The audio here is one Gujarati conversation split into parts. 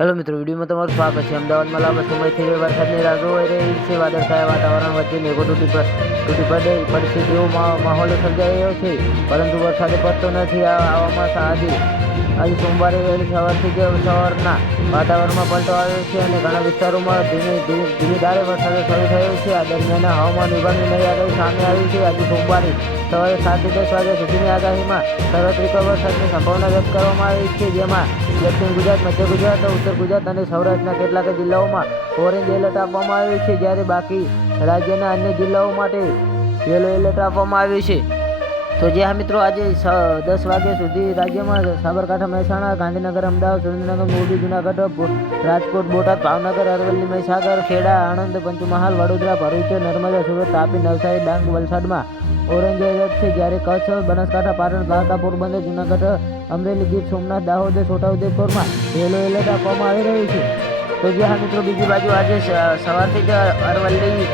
હેલો મિત્રો, વિડીયોમાં તમારું સ્વાગત છે. અમદાવાદમાં લાંબા સમયથી વરસાદની રાહ જોવાઈ રહી છે, વાદળછાયા વાતાવરણ વચ્ચે મેઘો તૂટી તૂટી પડે પરિસ્થિતિઓ માહોલ સર્જાઈ રહ્યો છે. પરંતુ વરસાદ પડતો નથી. આ આવામાં સા- આજે આજે સોમવારે વહેલી સવારથી જ સવારના વાતાવરણમાં પલટો આવ્યો છે અને ઘણા વિસ્તારોમાં ધીમે, ધીમી ધારે વરસાદ શરૂ થયો છે. આ દરમિયાન હવામાન વિભાગની નવી આગાહી સામે આવી છે. આજે સોમવારે સવારે સાતથી દસ વાગ્યા સુધીની આગાહીમાં સર્વત્રિક વરસાદની સંભાવના વ્યક્ત કરવામાં આવી છે. જેમાં દક્ષિણ ગુજરાત, મધ્ય ગુજરાત, ઉત્તર ગુજરાત અને સૌરાષ્ટ્રના કેટલાક જિલ્લાઓમાં ઓરેન્જ એલર્ટ આપવામાં આવ્યું છે. જ્યારે બાકી રાજ્યના અન્ય જિલ્લાઓ માટે યલો એલર્ટ આપવામાં આવ્યું છે. તો જે હા મિત્રો, આજે દસ વાગ્યા સુધી રાજ્યમાં સાબરકાંઠા, મહેસાણા, ગાંધીનગર, અમદાવાદ, સુરેન્દ્રનગર, મોરબી, જુનાગઢ રાજકોટ, બોટાદ, ભાવનગર, અરવલ્લી, મહીસાગર, ખેડા, આણંદ, પંચમહાલ, વડોદરા, ભરૂચ, નર્મદા, સુરત, તાપી, નવસારી, ડાંગ, વલસાડમાં છે જ્યારે કચ્છ, બનાસકાંઠા, પાટણ દ્વારકા પોરબંદર, જુનાગઢ, અમરેલી ગીર, સોમનાથ, દાહોદ, છોટાઉદેપુરમાં યલો એલર્ટ આપવામાં આવી રહ્યું છે. તો જે હા મિત્રો, બીજી બાજુ આજે સવારથી જ અરવલ્લી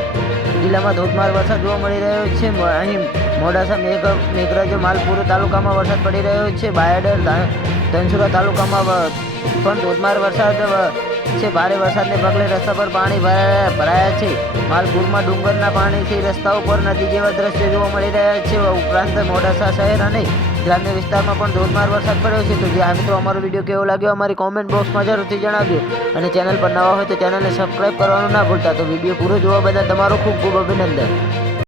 જિલ્લામાં ધોધમાર વરસાદ જોવા મળી રહ્યો છે. અહીં મોડાસા મેઘ, મેઘરાજ માલપુર તાલુકામાં વરસાદ પડી રહ્યો છે. બાયડર ધનસુરા તાલુકામાં પણ ધોધમાર વરસાદ છે ભારે વરસાદને પગલે રસ્તા પર પાણી ભરાયા છે. માલપુરમાં ડુંગરના પાણીથી રસ્તાઓ પર નદી જેવા દ્રશ્યો જોવા મળી રહ્યા છે. ઉપરાંત મોડાસા શહેર અને ગ્રામ્ય વિસ્તારમાં પણ ધોધમાર વરસાદ પડ્યો છે. તો જે આ મિત્રો, અમારો વીડિયો કેવો લાગ્યો? અમારી કોમેન્ટ બોક્સમાં જરૂરથી જણાવજો. અને ચેનલ પર નવા હોય તો ચેનલને સબસ્ક્રાઈબ કરવાનું ના ભૂલતા. તો વીડિયો પૂરો જોવા બદલ તમારો ખૂબ ખૂબ અભિનંદન.